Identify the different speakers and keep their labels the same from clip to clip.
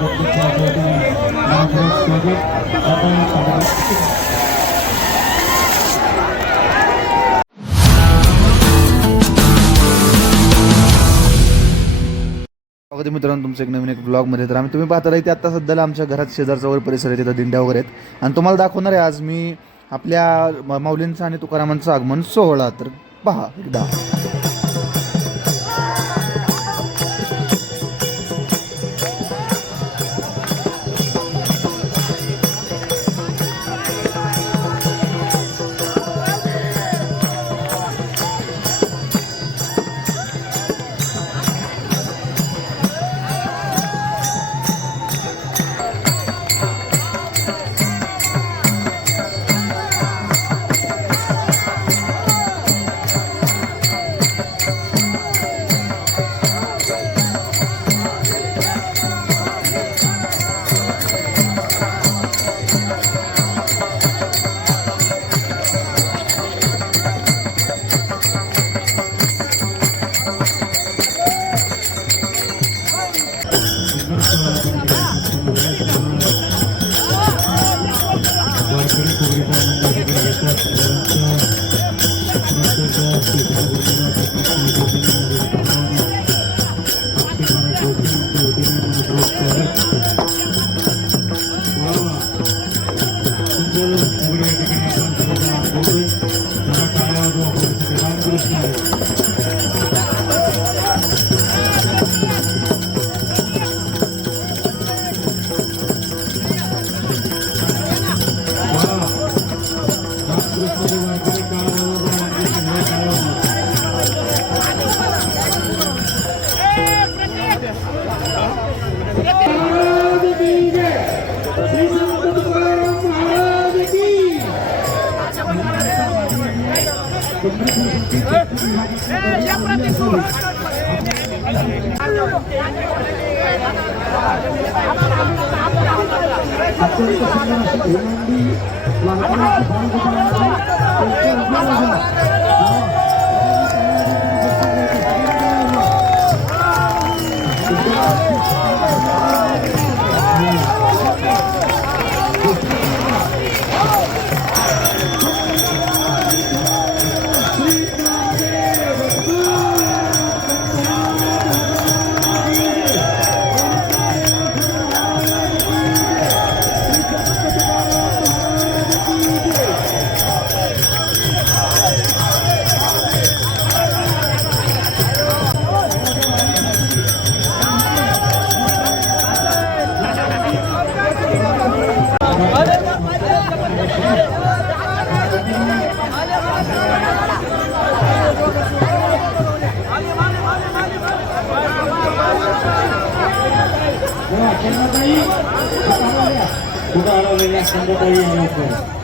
Speaker 1: स्वागत मित्रांनो तुमचं एक नवीन एक ब्लॉगमध्ये तर आम्ही तुम्ही पाहता इथे आता सध्याला आमच्या घरात शेजारचा वगैरे परिसर आहे तिथं दिंड्या वगैरे आहेत. आणि तुम्हाला दाखवणार आहे आज मी आपल्या माऊलींचा माऊलींचं आणि तुकारामांचं आगमन सोहळा. तर पहा एकदा.
Speaker 2: Thank you. অত্যন্ত সুন্দর হেমান্ডি লাগানো বাংলা कुठं अडवलेल्या संघताई Ambedkar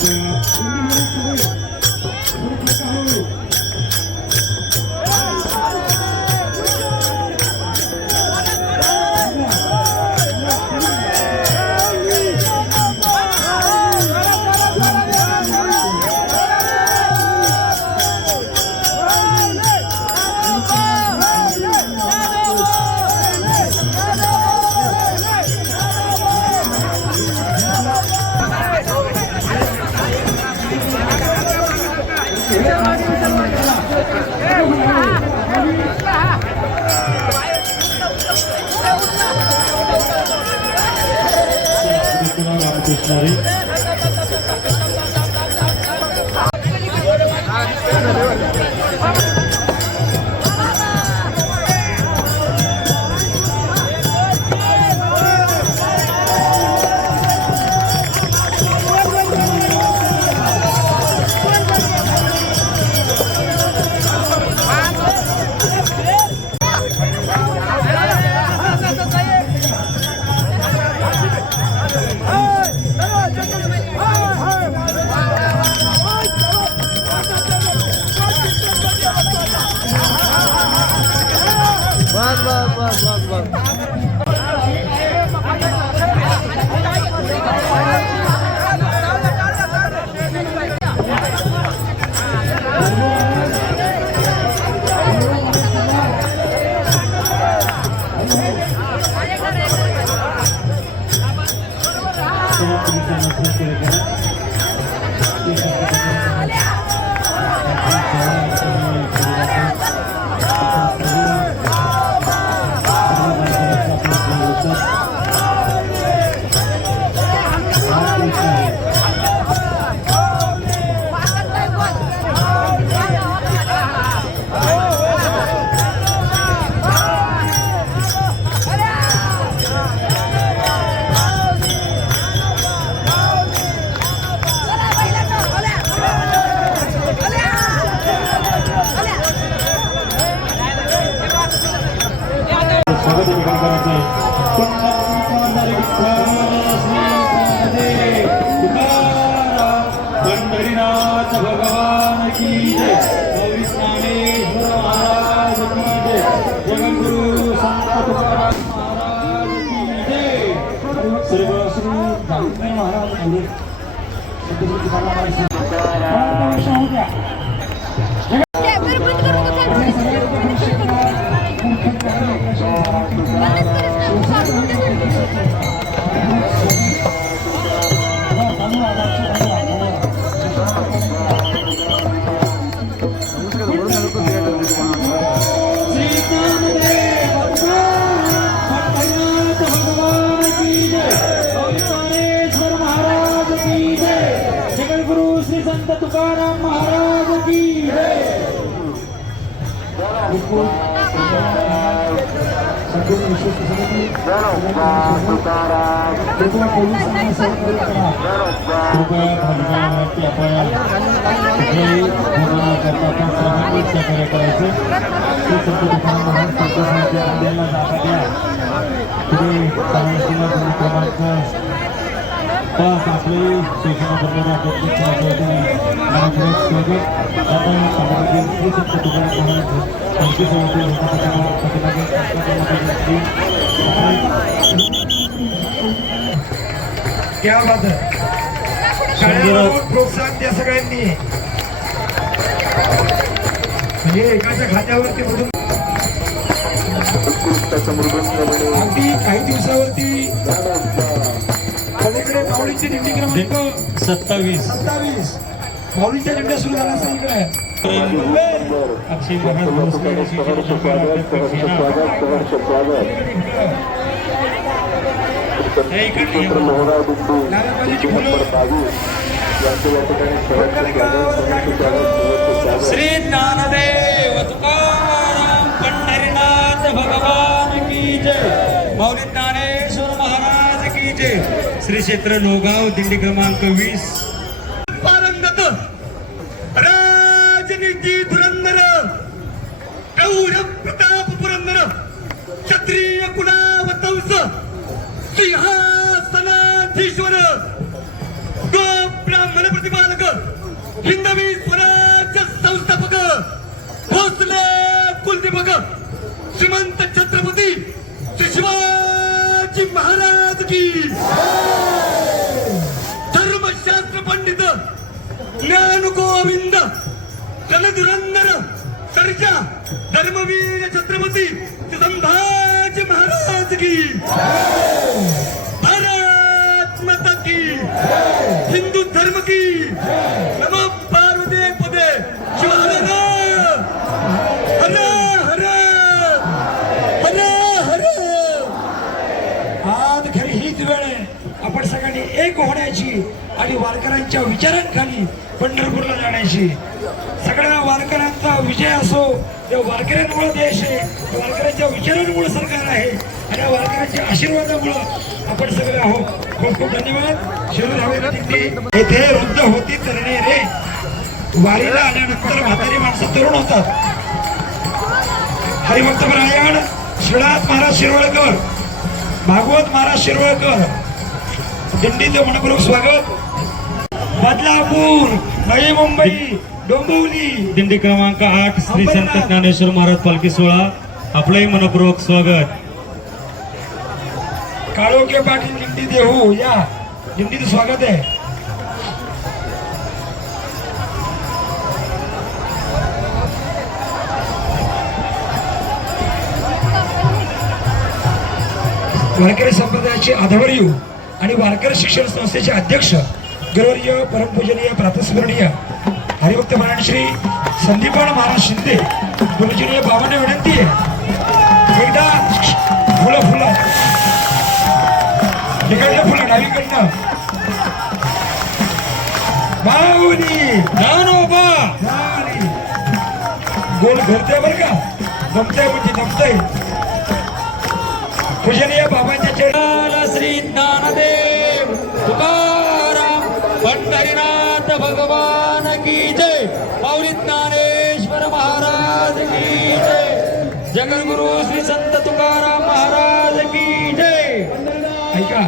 Speaker 2: Música Var var var var var. जगद्गुरु संत तुकाराम महाराज की जय संपूर्ण विश्वस्त समिती पाच आपले
Speaker 3: क्या बात प्रोत्साहन द्या सगळ्यांनी. म्हणजे एकाच्या खात्यावरती मधून अगदी काही दिवसावरती पलीकडे माऊलीची दिंडी क्रमांक
Speaker 2: सत्तावीस
Speaker 3: सत्तावीस माऊलीच्या दिंड्या सुरू झाल्या असेल इकडे
Speaker 2: अक्षय महाराज पुरस्कार शिक्षण
Speaker 3: नागरबाजीची फुलं
Speaker 2: श्री ज्ञानदेव तुकाराम पंढरीनाथ भगवान की जय। मौली ज्ञानेश्वर महाराज की जय श्री क्षेत्र लोगाव दिंडी क्रमांक वीस.
Speaker 3: पारंगत राजनीती धुरंधर गौरव प्रताप पुरंदर क्षत्रिय कुणावतंस सिंहासनाधीश्वर गो ब्राह्मण प्रतिपालक हिंदवी स्वराज्य संस्थापक भोसले कुलदीपक श्रीमंत छत्रपती धुरंधर सर्जा धर्मवीर छत्रपती संभाजी महाराज की। भारत माता की। हिंदू धर्म की। पार्वती हर हर।
Speaker 2: हर हर।
Speaker 4: आज खरी हीच वेळ आहे. आपण सगळ्यांनी एक होण्याची आणि वारकऱ्यांच्या विचारांखाली पंढरपूरला जाण्याची. सगळ्या वारकऱ्यांचा विजय असो त्या वारकऱ्यांमुळे देश आहे वारकऱ्यांच्या विचारांमुळे सरकार आहे आणि या वारकऱ्यांच्या आशीर्वादामुळं आपण सगळे आहोत. खूप खूप धन्यवाद. शिरूर हवे येथे वृद्ध होती तरणे रे. वारीला आल्यानंतर म्हातारी माणसं तरुण होतात. हरिभक्त परायण श्रीनाथ महाराज शिरवळकर भागवत महाराज शिरवळकर. दिंडीचं मनपूर्वक स्वागत. बदलापूर नवी मुंबई डोंबिवली.
Speaker 5: दिंडी क्रमांक आठ श्री संत ज्ञानेश्वर महाराज पालखी सोहळा. आपलंही मनपूर्वक स्वागत.
Speaker 4: काळोखे पाटील दिंडी देहू. या. दिंडीचं स्वागत आहे. वारकरी संप्रदायाचे आधावर्यू आणि वारकरी शिक्षण संस्थेचे अध्यक्ष गौरवर्य परमपूजनीय प्रातस्मरणीय हरिभक्त परायण श्री संदीपान महाराज शिंदे गुरुजीने बाबांना विनंती आहे. एकदा फुलं फुलं. इकडलं फुलं डावीकडनं.
Speaker 5: ज्ञानोबा.
Speaker 4: बाहुली. गोल घरते बर का. जमतंय म्हणजे जमतंय. पूजनीय बाबांच्या चरणी.
Speaker 5: श्री तुकाराम महाराज की जय.
Speaker 4: ऐका.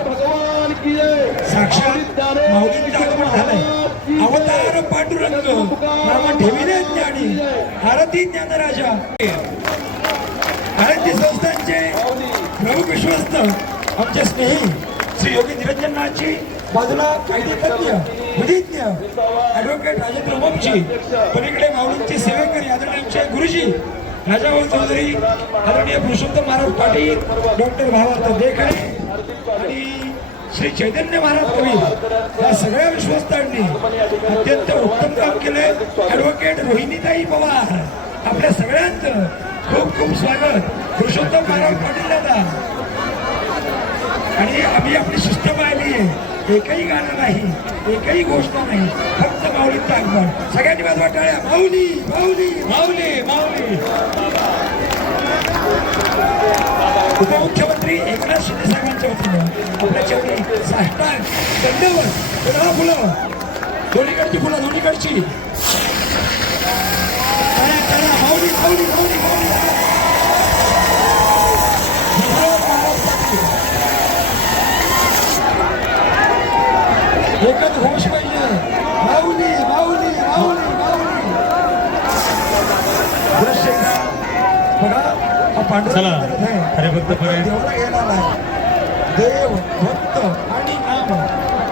Speaker 4: साक्षात माऊलींचं आगमन झालंय अवतार पांडुरंग नाम ठेविले ज्ञानी आरती ज्ञानराजा. आरती संस्थांचे प्रमुख विश्वस्त आमचे स्नेही श्री योगी निरंजनाची बाजूला कायदेतज्ञ विधिज्ञ ऍडव्होकेट राजेंद्र उमपजी पलीकडे माऊलींचे सेवेकरी आदरणीय गुरुजी राजाभाऊ चौधरी आदरणीय पुरुषोत्तम महाराज पाटील डॉक्टर भावार्थ देखणे आणि श्री चैतन्य महाराज कवी या सगळ्या विश्वस्तांनी अत्यंत उत्तम काम केलंय. ऍडव्होकेट रोहिणीताई पवार आपल्या सगळ्यांचं खूप खूप स्वागत. पुरुषोत्तम महाराज पाटील दादा. आणि आम्ही आपली शिस्त पाहिली आहे. एकही गाणं नाही एकही गोष्ट नाही फक्त माऊलींचा आगमन सगळ्यांनी वाजवा टाळ्या माऊली माऊली
Speaker 5: माऊली. माऊली
Speaker 4: उपमुख्यमंत्री एकनाथ शिंदे साहेबांच्या वतीनं आपल्या शेवटी साष्टांग दंडवर फुलं फुलं दोन्हीकडची फुलं दोन्हीकडची. टाळ्या, टाळ्या, माऊली माऊली माऊली माऊली धन्यवाद महाराज पाटील. एकच घोष पाहिजे माऊली माऊली माऊली माऊली. दृश्य का? बघा हा पांडुरंग
Speaker 5: चला.
Speaker 4: मंदिरात आहे.
Speaker 5: हरिभक्त परायण
Speaker 4: देवाला देव भक्त आणि नाम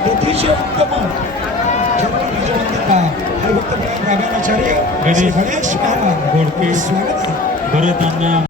Speaker 4: हे अतिशय उत्तम. वंदना हरिभक्त परायण रामायणाचार्य श्री
Speaker 5: गणेश.
Speaker 4: गणेश महाराज.
Speaker 5: गोडके.
Speaker 4: स्वागत आहे.
Speaker 5: भरत अण्णा